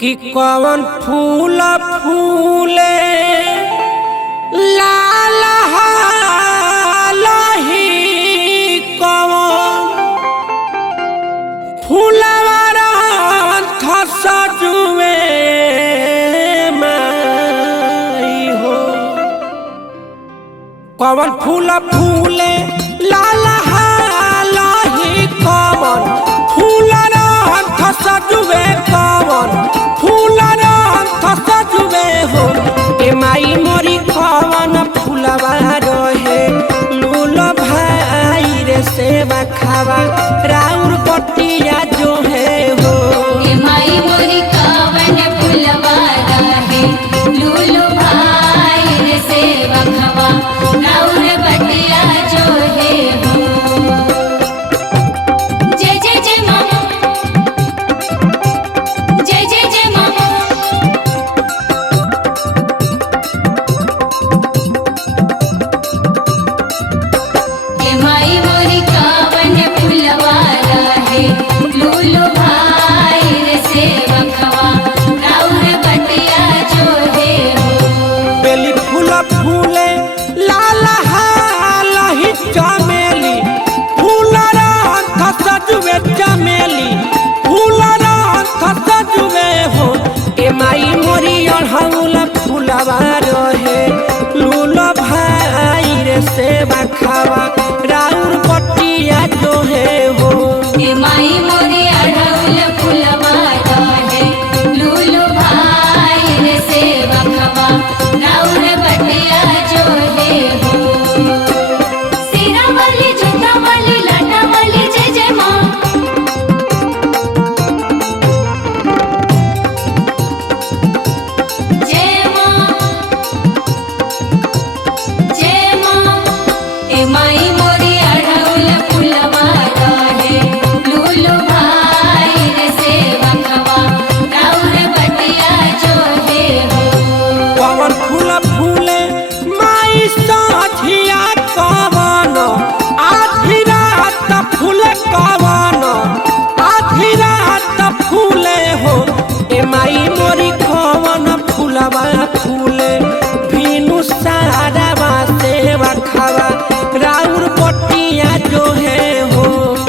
कि कौन फूल फूले लाल हालही कौन फूलवारा सजुए माई हो। कौन फूल फूले लाल हालही कौन फूलरा सजुए कौन फूलरा सजुए हो। ए माई मोरी कौन फूलवा रहे लूलो भाई रे सेवा खावा राउर बटिया जो है हो। ए माई मोरी कौन फूलवा रहे लूलो भाई रे सेवा खावा राउर बटिया जो है हो। जय जय जय मामा जय जय जय मामा। ए माई मोरी कौन फूलवा रहे लूलो भाई रे सेवा खावा राउर बटिया जो है हो। बेली फूल फूले लाल हालही चमेली फूलरा सजुए चमेली फूलरा सजुए हो। ए माई मोरी अढ़ौल फूलवा रहे लूलो भाई रे सेवा खावा राउर बटिया जो है हो। ए माई मोरी अढ़ौल फूलवा रहे लूलो भाई रे सेवा खावा राउर बटिया जो है हो। सिरा वाली झुंडा वाली लाटा वाली जय जय माँ। जय माँ जय माँ। ए माई मोरी अढ़ौल फूलवा रहे लूलो भाई रे सेवा खावा राउर बटिया जो है हो। कौन फूल फूले माई साझिया कवन आधी रात फूले कवन आधी रात फूले हो। ए माई मोरी कवन फूलवा फूले भीनु सारावा सेवा खावा राउर बटिया जो है हो।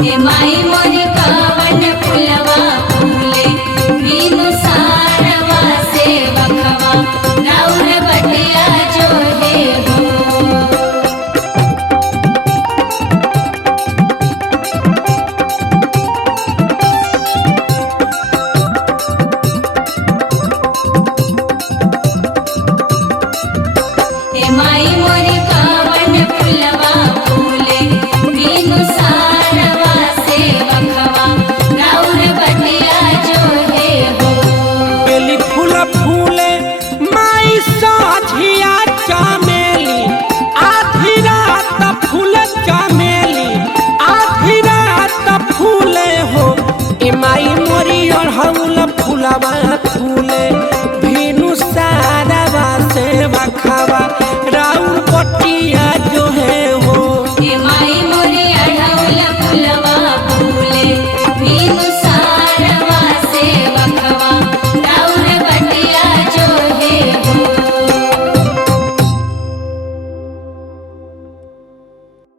ए माई मोरी कौन फूलवा फूले मीनू सारवा सेवा खावा राउर बटिया जो है हो। ए माई मोरी कौन फूलवा फूले मीनू सारवा सेवा खावा राउर बटिया जो है हो। बेली फूल फूले माई साझिया चमेली आधी रात फूले चमेली आधी रात फूले हो। ए माई मोरी अढ़ौल फूलवा फूले